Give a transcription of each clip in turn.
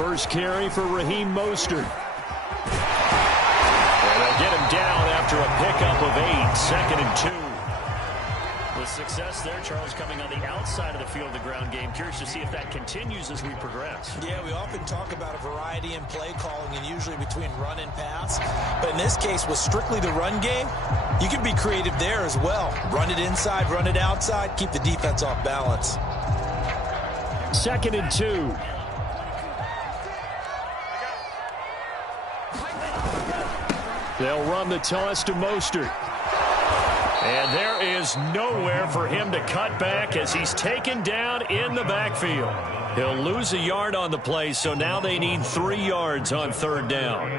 First carry for Raheem Mostert. And they'll get him down after a pickup of 8, 2nd and 2. With success there, Charles, coming on the outside of the field, the ground game. Curious to see if that continues as we progress. Yeah, we often talk about a variety in play calling and usually between run and pass. But in this case, with strictly the run game, you can be creative there as well. Run it inside, run it outside, keep the defense off balance. 2nd and 2. They'll run the toss to Mostert. And there is nowhere for him to cut back as he's taken down in the backfield. He'll lose a yard on the play, so now they need 3 yards on 3rd down.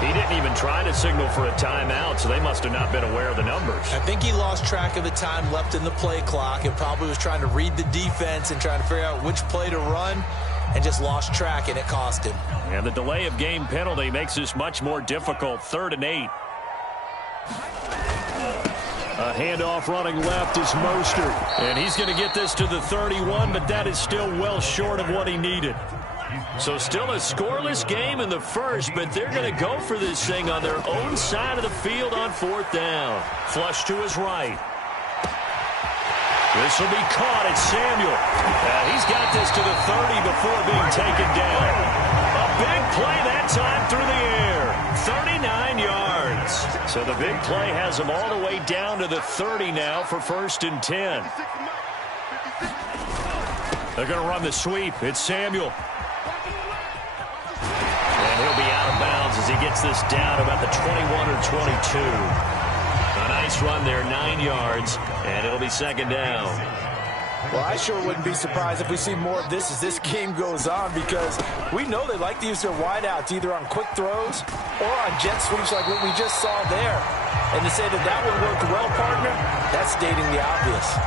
He didn't even try to signal for a timeout, so they must have not been aware of the numbers. I think he lost track of the time left in the play clock and probably was trying to read the defense and trying to figure out which play to run and just lost track, and it cost him. And the delay of game penalty makes this much more difficult. 3rd and 8. A handoff running left is Mostert. And he's going to get this to the 31, but that is still well short of what he needed. So still a scoreless game in the first, but they're going to go for this thing on their own side of the field on 4th down. Flush to his right. This will be caught at Samuel. He's got this to the 30 before being taken down. A big play that time through the air. 39 yards. So the big play has him all the way down to the 30 now for 1st and 10. They're going to run the sweep. It's Samuel. And he'll be out of bounds as he gets this down about the 21 or 22. A nice run there, 9 yards, and it'll be 2nd down. Well, I sure wouldn't be surprised if we see more of this as this game goes on, because we know they like to use their wideouts either on quick throws or on jet sweeps like what we just saw there. And to say that that one worked well, partner, that's stating the obvious.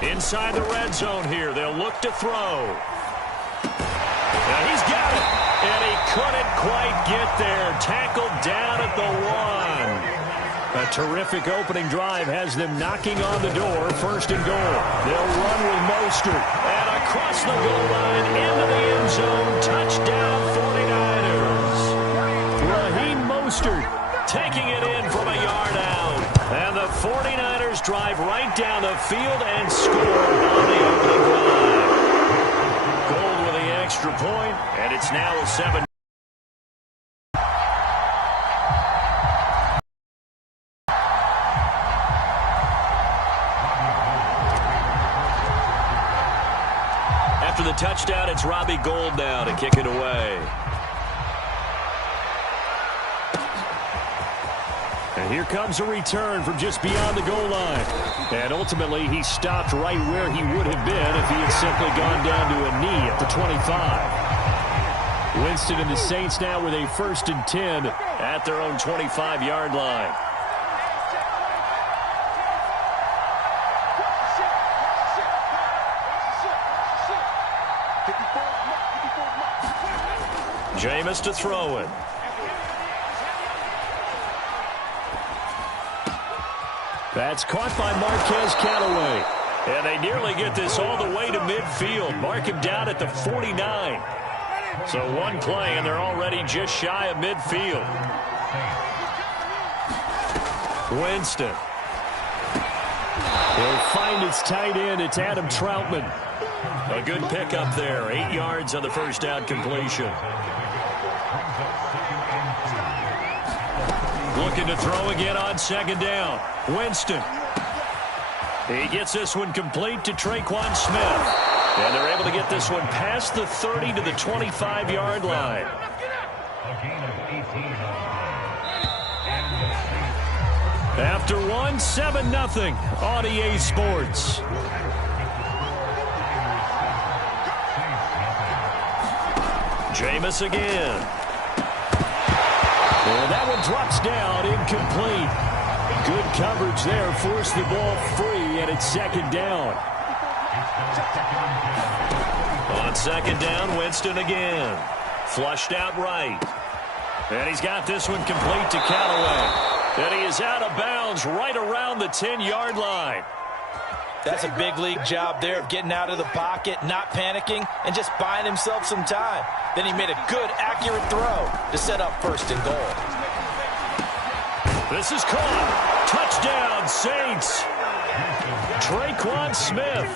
Inside the red zone here, they'll look to throw. Now he's got it, and he couldn't quite get there. Tackled down at the 1. A terrific opening drive has them knocking on the door. 1st and goal. They'll run with Mostert, and across the goal line into the end zone. Touchdown 49ers. Raheem Mostert taking it in from a yard out. And the 49ers drive right down the field and score on the opening drive. Gold with the extra point, and it's now a 7. After the touchdown, it's Robbie Gould now to kick it away. And here comes a return from just beyond the goal line. And ultimately, he stopped right where he would have been if he had simply gone down to a knee at the 25. Winston and the Saints now with a 1st and 10 at their own 25-yard line. Jameis to throw it. That's caught by Marquez Callaway. And they nearly get this all the way to midfield. Mark him down at the 49. So one play, and they're already just shy of midfield. Winston. He'll find his tight end. It's Adam Troutman. A good pickup there. 8 yards on the first down completion. Looking to throw again on 2nd down. Winston. He gets this one complete to Traquan Smith. And they're able to get this one past the 30 to the 25-yard line. After one, 7-0 on EA Sports. Jameis again. And that one drops down, incomplete. Good coverage there, forced the ball free, and it's second down. On second down, Winston again. Flushed out right. And he's got this one complete to Callaway. And he is out of bounds right around the 10-yard line. That's a big league job there of getting out of the pocket, not panicking, and just buying himself some time. Then he made a good, accurate throw to set up first and goal. This is caught. Touchdown, Saints. Traquan Smith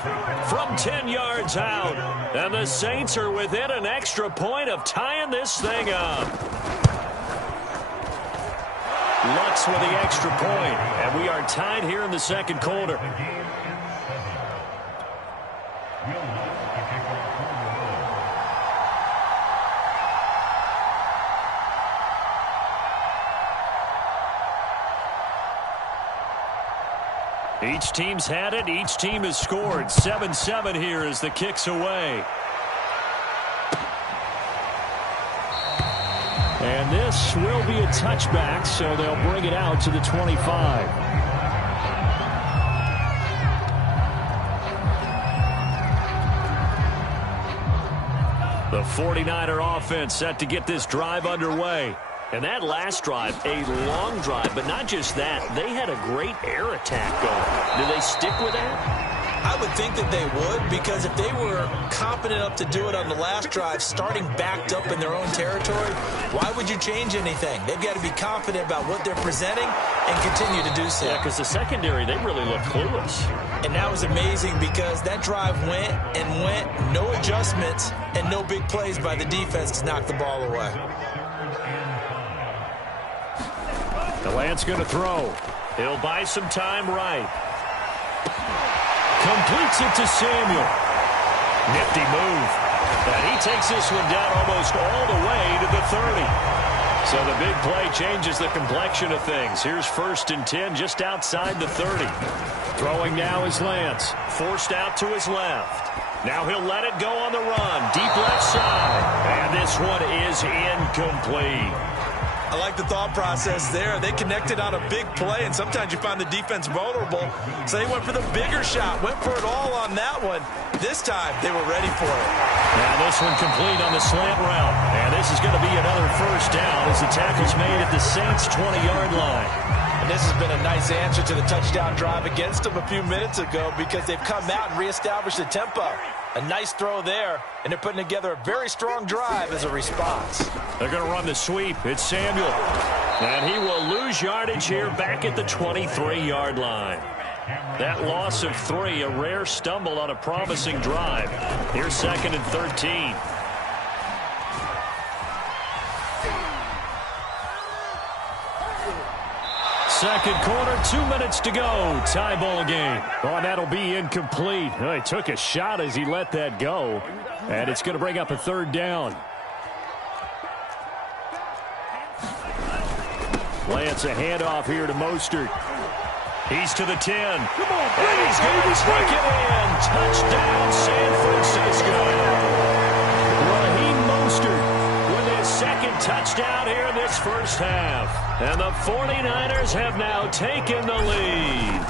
from 10 yards out. And the Saints are within an extra point of tying this thing up. Lutz with the extra point, and we are tied here in the second quarter. Each team's had it. Each team has scored. 7-7 here as the kick's away. And this will be a touchback, so they'll bring it out to the 25. The 49er offense set to get this drive underway. And that last drive, a long drive, but not just that. They had a great air attack going. Do they stick with that? I would think that they would, because if they were competent enough to do it on the last drive, starting backed up in their own territory, why would you change anything? They've got to be confident about what they're presenting and continue to do so. Yeah, because the secondary, they really look clueless. And that was amazing because that drive went and went, no adjustments, and no big plays by the defense to knock the ball away. Delant's going to throw. He'll buy some time right. Completes it to Samuel. Nifty move. And he takes this one down almost all the way to the 30. So the big play changes the complexion of things. Here's 1st and 10 just outside the 30. Throwing now is Lance. Forced out to his left. Now he'll let it go on the run. Deep left side. And this one is incomplete. I like the thought process there. They connected on a big play, and sometimes you find the defense vulnerable. So they went for the bigger shot, went for it all on that one. This time, they were ready for it. Now this one complete on the slant route. And this is going to be another first down as the tackle's made at the Saints' 20-yard line. And this has been a nice answer to the touchdown drive against them a few minutes ago because they've come out and reestablished the tempo. A nice throw there, and they're putting together a very strong drive as a response. They're going to run the sweep. It's Samuel. And he will lose yardage here back at the 23-yard line. That loss of 3, a rare stumble on a promising drive. Here's 2nd and 13. Second quarter, 2 minutes to go. Tie ball game. Oh, that'll be incomplete. Oh, he took a shot as he let that go. And it's going to bring up a 3rd down. Lance, a handoff here to Mostert. He's to the 10. Come on, and he's going to stick it in. Touchdown, San Francisco. Raheem Mostert with his 2nd touchdown here in this first half. And the 49ers have now taken the lead.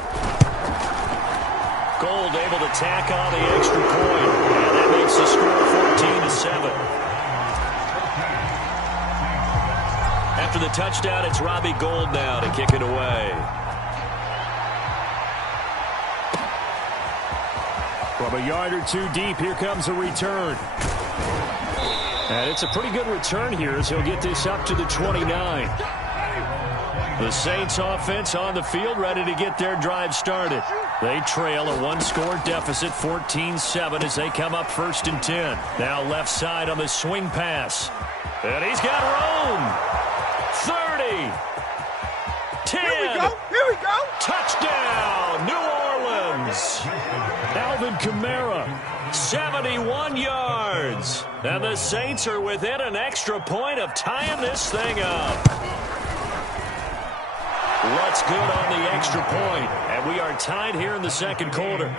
Gold able to tack on the extra point. And that makes the score 14-7. After the touchdown, it's Robbie Gould now to kick it away. From a yard or 2 deep, here comes a return. And it's a pretty good return here as he'll get this up to the 29. The Saints offense on the field ready to get their drive started. They trail a 1-score deficit, 14-7 as they come up 1st and 10. Now left side on the swing pass. And he's got room. 30. 10. Here we go. Touchdown, New Orleans. Alvin Kamara 71 yards. And the Saints are within an extra point of tying this thing up. What's good on the extra point? And we are tied here in the second quarter.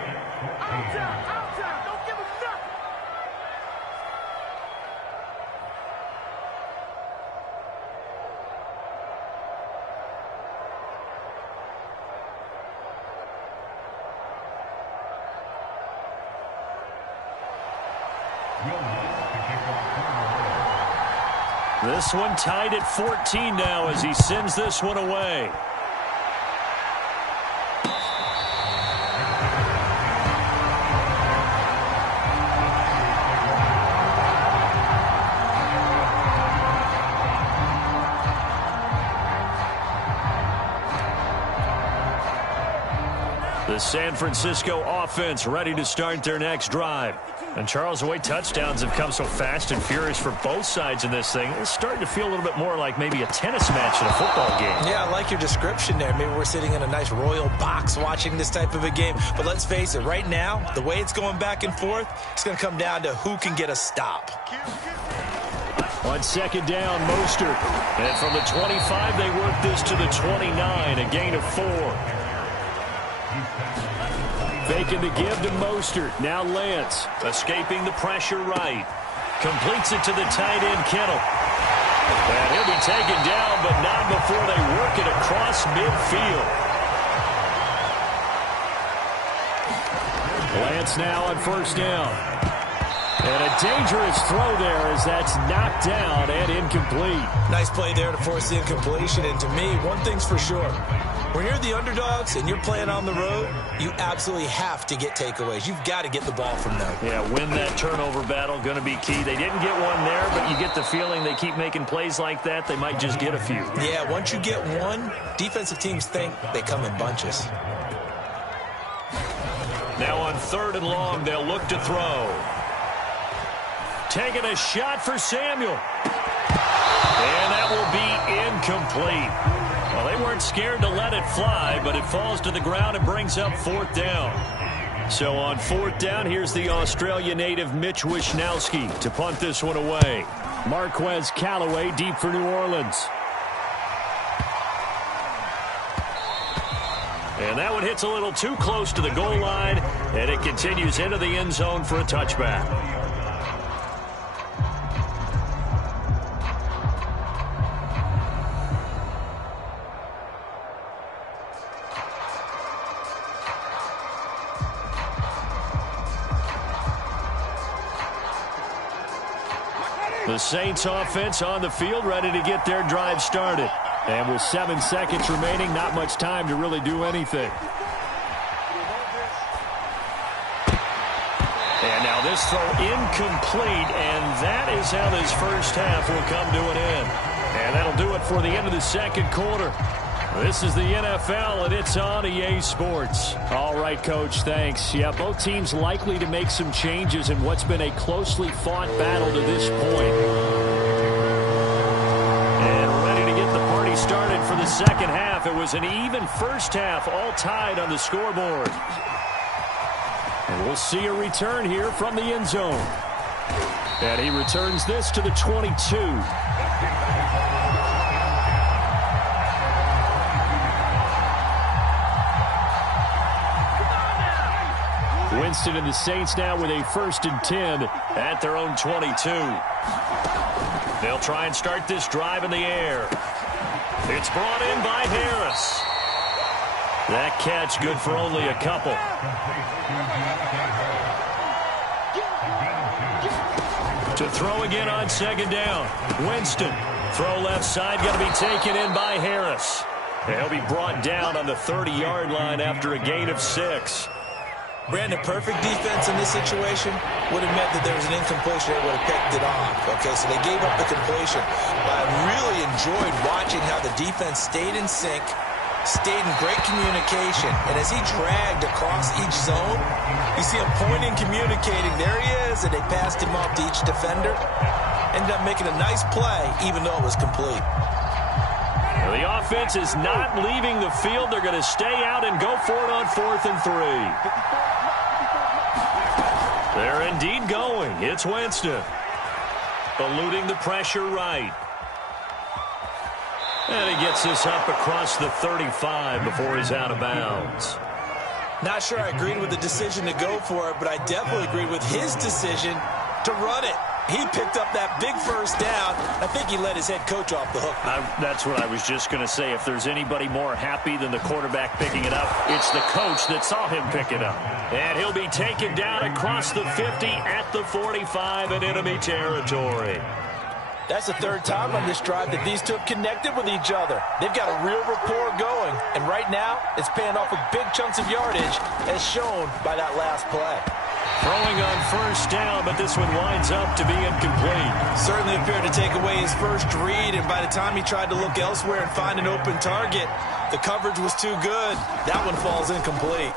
This one tied at 14 now as he sends this one away. The San Francisco offense ready to start their next drive. And, Charles, the way touchdowns have come so fast and furious for both sides in this thing, it's starting to feel a little bit more like maybe a tennis match in a football game. Yeah, I like your description there. Maybe we're sitting in a nice royal box watching this type of a game. But let's face it, right now, the way it's going back and forth, it's going to come down to who can get a stop. On second down, Mostert. And from the 25, they work this to the 29, a gain of 4. Faking to give to Mostert. Now Lance escaping the pressure right. Completes it to the tight end, Kittle. And he'll be taken down, but not before they work it across midfield. Lance now on first down. And a dangerous throw there as that's knocked down and incomplete. Nice play there to force the incompletion. And to me, one thing's for sure. When you're the underdogs and you're playing on the road, you absolutely have to get takeaways. You've got to get the ball from them. Yeah, win that turnover battle, going to be key. They didn't get one there, but you get the feeling they keep making plays like that, they might just get a few. Yeah, once you get one, defensive teams think they come in bunches. Now on third and long, they'll look to throw. Taking a shot for Samuel. And that will be incomplete. Well, they weren't scared to let it fly, but it falls to the ground and brings up fourth down. So on fourth down, here's the Australia native Mitch Wishnowski to punt this one away. Marquez Callaway deep for New Orleans. And that one hits a little too close to the goal line, and it continues into the end zone for a touchback. The Saints offense on the field, ready to get their drive started. And with 7 seconds remaining, not much time to really do anything. And now this throw incomplete, and that is how this first half will come to an end. And that'll do it for the end of the second quarter. This is the NFL, and it's on EA Sports. All right, Coach, thanks. Yeah, both teams likely to make some changes in what's been a closely fought battle to this point. And ready to get the party started for the second half. It was an even first half, all tied on the scoreboard. And we'll see a return here from the end zone. And he returns this to the 22. Winston and the Saints now with a 1st and 10 at their own 22. They'll try and start this drive in the air. It's brought in by Harris. That catch good for only a couple. To throw again on second down. Winston. Throw left side, going to be taken in by Harris. And he'll be brought down on the 30-yard line after a gain of 6. Brandon, perfect defense in this situation would have meant that there was an incompletion that would have picked it off. Okay, so they gave up the completion. I really enjoyed watching how the defense stayed in sync, stayed in great communication, and as he dragged across each zone, you see him pointing, communicating. There he is, and they passed him off to each defender. Ended up making a nice play, even though it was complete. Well, the offense is not leaving the field. They're going to stay out and go for it on 4th and 3. They're indeed going. It's Winston. Eluding the pressure right. And he gets this up across the 35 before he's out of bounds. Not sure I agreed with the decision to go for it, but I definitely agreed with his decision to run it. He picked up that big first down. I think he let his head coach off the hook. That's what I was just going to say. If there's anybody more happy than the quarterback picking it up, it's the coach that saw him pick it up. And he'll be taken down across the 50 at the 45 in enemy territory. That's the third time on this drive that these two have connected with each other. They've got a real rapport going. And right now, it's paying off with big chunks of yardage, as shown by that last play. Throwing on first down, but this one winds up to be incomplete. Certainly appeared to take away his first read, and by the time he tried to look elsewhere and find an open target, the coverage was too good. That one falls incomplete.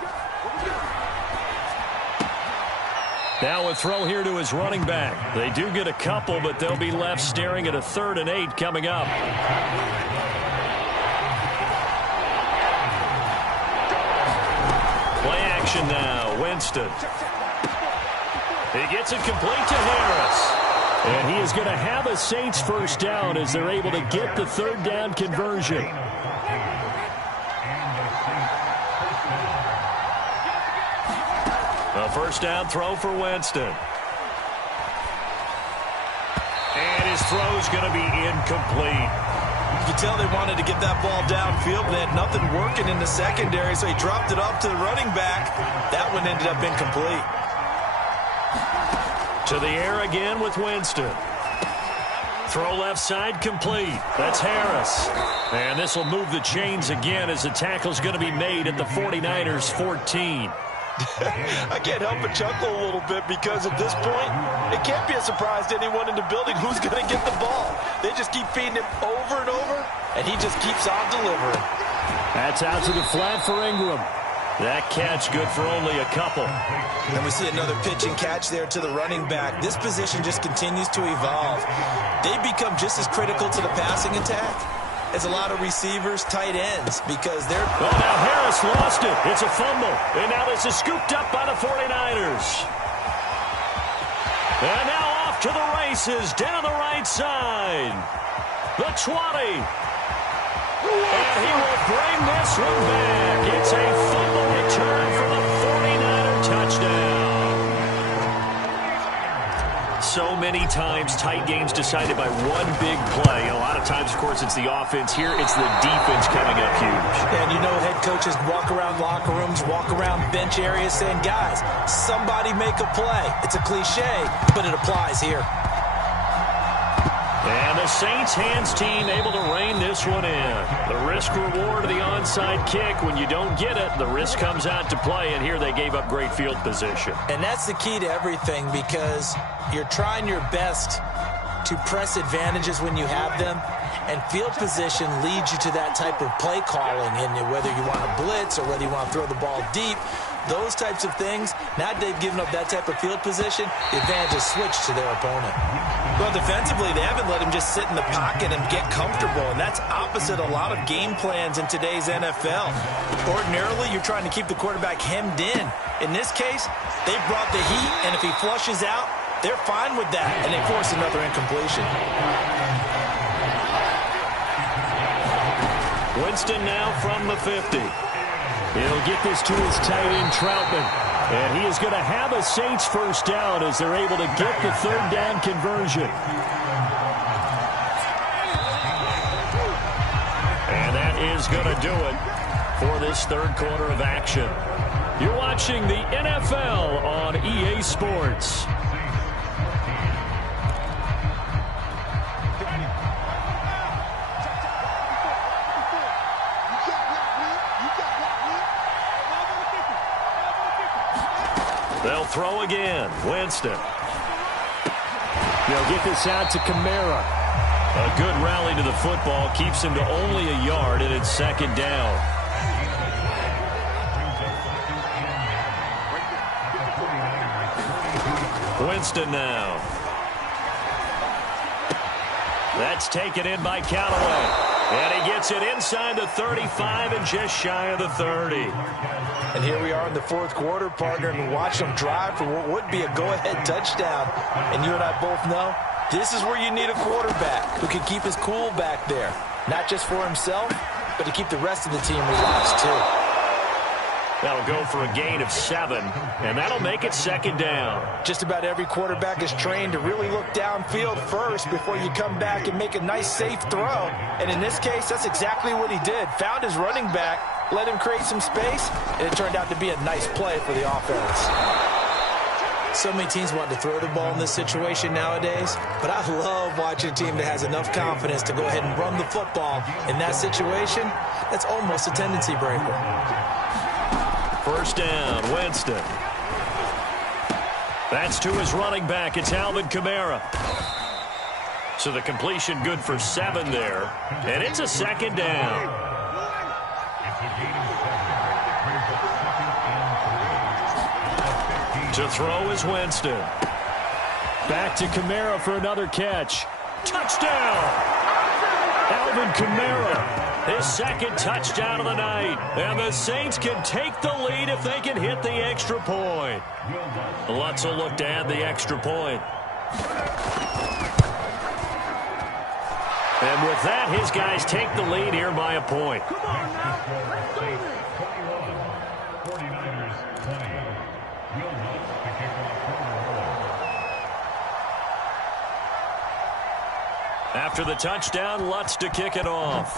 Now a throw here to his running back. They do get a couple, but they'll be left staring at a 3rd and 8 coming up. Play action now. Winston. He gets it complete to Harris. And he is going to have a Saints first down as they're able to get the 3rd down conversion. A first down throw for Winston. And his throw's going to be incomplete. You could tell they wanted to get that ball downfield, but they had nothing working in the secondary, so he dropped it off to the running back. That one ended up incomplete. To the air again with Winston. Throw left side complete. That's Harris. And this will move the chains again as the tackle's going to be made at the 49ers 14. I can't help but chuckle a little bit because at this point, it can't be a surprise to anyone in the building who's going to get the ball. They just keep feeding him over and over, and he just keeps on delivering. That's out to the flat for Ingram. That catch good for only a couple. And we see another pitch and catch there to the running back. This position just continues to evolve. They become just as critical to the passing attack as a lot of receivers, tight ends, because they're... Oh, now Harris lost it. It's a fumble. And now this is scooped up by the 49ers. And now off to the races down the right side. The 20. And he will bring this one back. It's a fumble return for the 49er touchdown. So many times tight games decided by one big play. A lot of times, of course, it's the offense. Here, it's the defense coming up huge. And you know head coaches walk around locker rooms, walk around bench areas saying, guys, somebody make a play. It's a cliche, but it applies here. And the Saints hands team able to rein this one in. The risk reward of the onside kick. When you don't get it, the risk comes out to play, and here they gave up great field position. And that's the key to everything, because you're trying your best to press advantages when you have them, and field position leads you to that type of play calling, and whether you want to blitz or whether you want to throw the ball deep, those types of things. Now they've given up that type of field position, the advantage is switched to their opponent. Well, defensively, they haven't let him just sit in the pocket and get comfortable, and that's opposite a lot of game plans in today's NFL. Ordinarily, you're trying to keep the quarterback hemmed in. In this case, they brought the heat, and if he flushes out, they're fine with that, and they force another incompletion. Winston now from the 50. He'll get this to his tight end, Troutman. And he is going to have a Saints first down as they're able to get the 3rd down conversion. And that is going to do it for this 3rd quarter of action. You're watching the NFL on EA Sports. They'll throw again. Winston. They'll get this out to Kamara. A good rally to the football keeps him to only a yard, and it's 2nd down. Winston now. That's taken in by Callaway. And he gets it inside the 35 and just shy of the 30. And here we are in the fourth quarter, partner, and watch them drive for what would be a go-ahead touchdown. And you and I both know this is where you need a quarterback who can keep his cool back there. Not just for himself, but to keep the rest of the team relaxed, too. That'll go for a gain of 7, and that'll make it second down. Just about every quarterback is trained to really look downfield first before you come back and make a nice, safe throw. And in this case, that's exactly what he did. Found his running back, let him create some space, and it turned out to be a nice play for the offense. So many teams want to throw the ball in this situation nowadays, but I love watching a team that has enough confidence to go ahead and run the football. In that situation, that's almost a tendency breaker. First down, Winston. That's to his running back. It's Alvin Kamara. So the completion good for 7 there, and it's a second down. To throw is Winston. Back to Kamara for another catch. Touchdown! Alvin Kamara, his second touchdown of the night. And the Saints can take the lead if they can hit the extra point. Lutz will look to add the extra point. And with that, his guys take the lead here by a point. After the touchdown, Lutz to kick it off.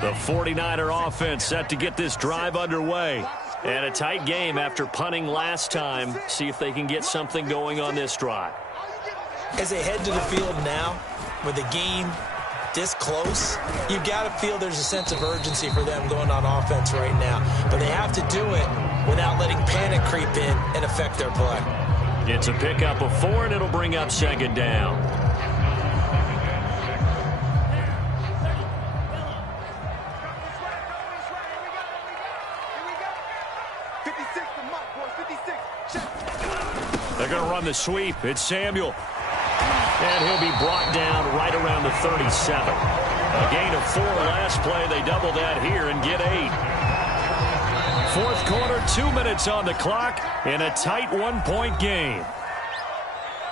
The 49er offense set to get this drive underway. And a tight game after punting last time. See if they can get something going on this drive. As they head to the field now, with the game this close, you've got to feel there's a sense of urgency for them going on offense right now. But they have to do it without letting panic creep in and affect their play. It's a pickup of 4, and it'll bring up second down. They're going to run the sweep. It's Samuel. And he'll be brought down right around the 37. A gain of 4 last play. They double that here and get 8. Fourth quarter, 2 minutes on the clock in a tight 1-point game.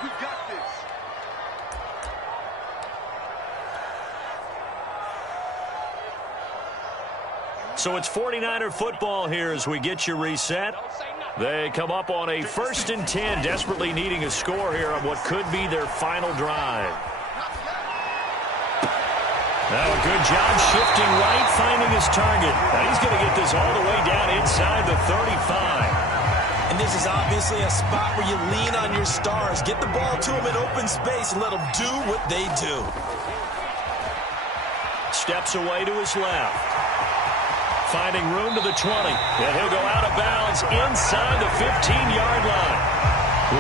We got this. So it's 49er football here as we get you reset. They come up on a 1st and 10, desperately needing a score here on what could be their final drive. Now a good job shifting right, finding his target. Now he's going to get this all the way down inside the 35. And this is obviously a spot where you lean on your stars. Get the ball to them in open space and let them do what they do. Steps away to his left. Finding room to the 20. And he'll go out of bounds inside the 15-yard line.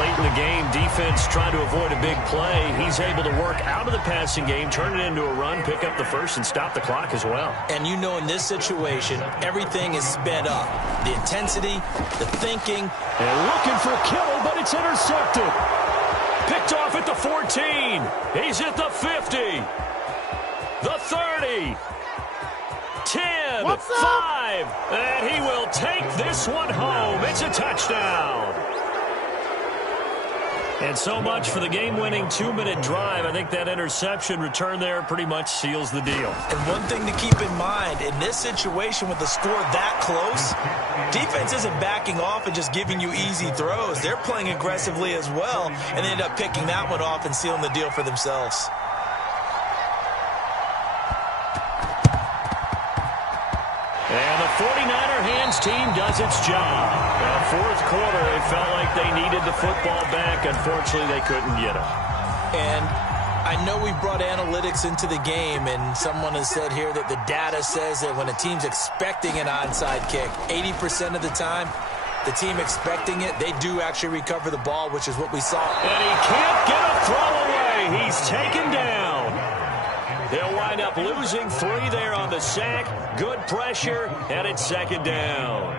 Late in the game, defense trying to avoid a big play. He's able to work out of the passing game, turn it into a run, pick up the first, and stop the clock as well. And you know in this situation, everything is sped up. The intensity, the thinking. And looking for Kittle, but it's intercepted. Picked off at the 14. He's at the 50. The 30. 10, 5, and he will take this one home. It's a touchdown. And so much for the game-winning 2-minute drive. I think that interception return there pretty much seals the deal. And one thing to keep in mind, in this situation with the score that close, defense isn't backing off and just giving you easy throws. They're playing aggressively as well, and they end up picking that one off and sealing the deal for themselves. And the 49er hands team does its job. Now, fourth quarter, it felt like they needed the football back. Unfortunately, they couldn't get it. And I know we brought analytics into the game, and someone has said here that the data says that when a team's expecting an onside kick, 80% of the time, the team expecting it, they do actually recover the ball, which is what we saw. And he can't get a throw away. He's taken down. They'll wind up losing 3 there on the sack. Good pressure, and it's second down.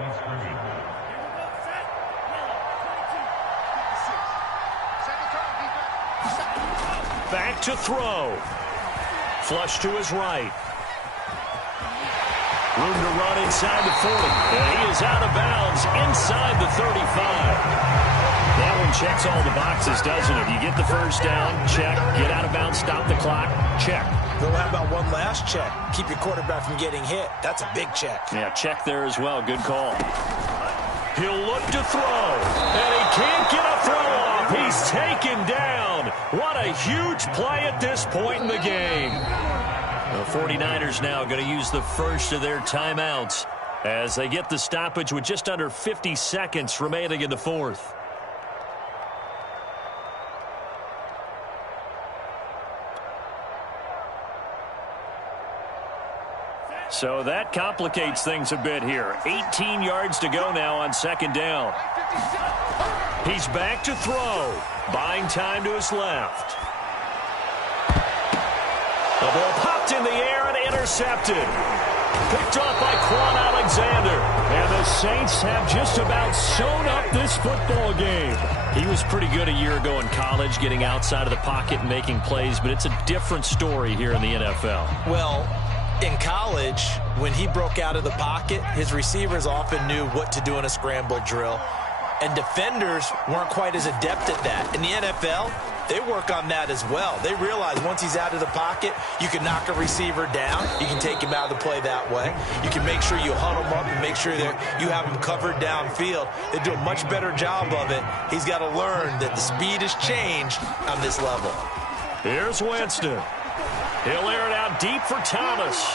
Back to throw. Flush to his right. Room to run inside the 40. And he is out of bounds inside the 35. That one checks all the boxes, doesn't it? You get the first down, check. Get out of bounds, stop the clock, check. Though, how about one last check? Keep your quarterback from getting hit. That's a big check. Yeah, check there as well. Good call. He'll look to throw, and he can't get a throw off. He's taken down. What a huge play at this point in the game. The 49ers now going to use the first of their timeouts as they get the stoppage with just under 50 seconds remaining in the fourth. So that complicates things a bit here. 18 yards to go now on second down. He's back to throw. Buying time to his left. The ball popped in the air and intercepted. Picked off by Quan Alexander. And the Saints have just about sewn up this football game. He was pretty good a year ago in college, getting outside of the pocket and making plays, but it's a different story here in the NFL. Well, in college, when he broke out of the pocket, his receivers often knew what to do in a scramble drill. And defenders weren't quite as adept at that. In the NFL, they work on that as well. They realize once he's out of the pocket, you can knock a receiver down. You can take him out of the play that way. You can make sure you huddle him up and make sure that you have him covered downfield. They do a much better job of it. He's got to learn that the speed has changed on this level. Here's Winston. He'll air it out deep for Thomas.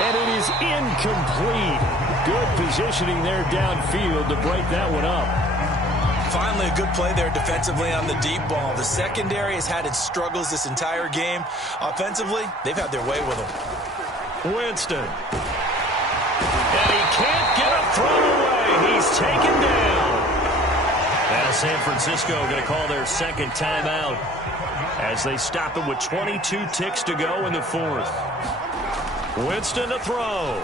And it is incomplete. Good positioning there downfield to break that one up. Finally, a good play there defensively on the deep ball. The secondary has had its struggles this entire game. Offensively, they've had their way with him. Winston. And he can't get a throw away. He's taken down. Now San Francisco going to call their second timeout as they stop it with 22 ticks to go in the fourth. Winston to throw.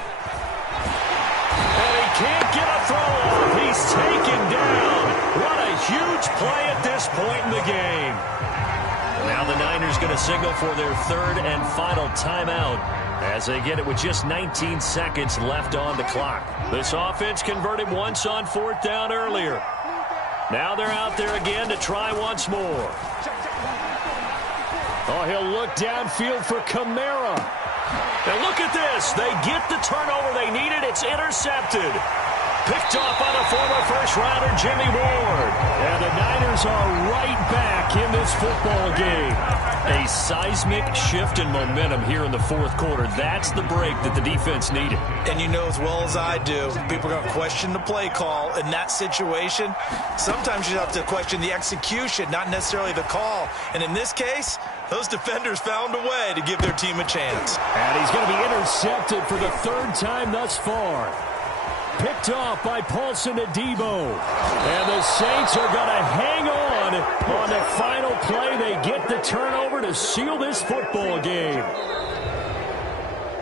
And he can't get a throw off. He's taken down. What a huge play at this point in the game. Now the Niners going to signal for their third and final timeout as they get it with just 19 seconds left on the clock. This offense converted once on fourth down earlier. Now they're out there again to try once more. Oh, he'll look downfield for Kamara. Now look at this. They get the turnover they needed. It's intercepted. Picked off by the former first-rounder Jimmy Ward. And the Niners are right back in this football game. A seismic shift in momentum here in the fourth quarter. That's the break that the defense needed. And you know as well as I do, people are going to question the play call in that situation. Sometimes you have to question the execution, not necessarily the call. And in this case, those defenders found a way to give their team a chance. And he's going to be intercepted for the third time thus far. Picked off by Paulson Adebo. And the Saints are going to hang on the final play. They get the turnover to seal this football game.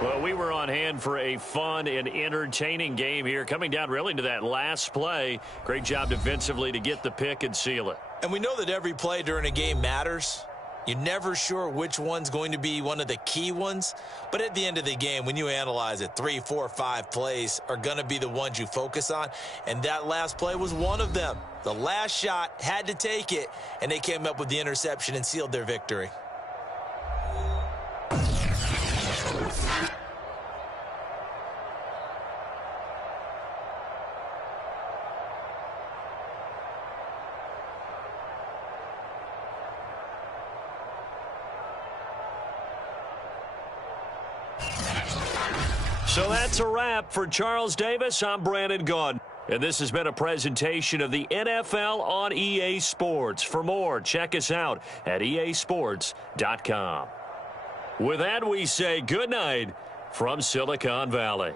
Well, we were on hand for a fun and entertaining game here. Coming down really to that last play. Great job defensively to get the pick and seal it. And we know that every play during a game matters. You're never sure which one's going to be one of the key ones, but at the end of the game, when you analyze it, 3, 4, 5 plays are going to be the ones you focus on, and that last play was one of them. The last shot had to take it, and they came up with the interception and sealed their victory. So that's a wrap for Charles Davis. I'm Brandon Gaudin. And this has been a presentation of the NFL on EA Sports. For more, check us out at easports.com. With that, we say good night from Silicon Valley.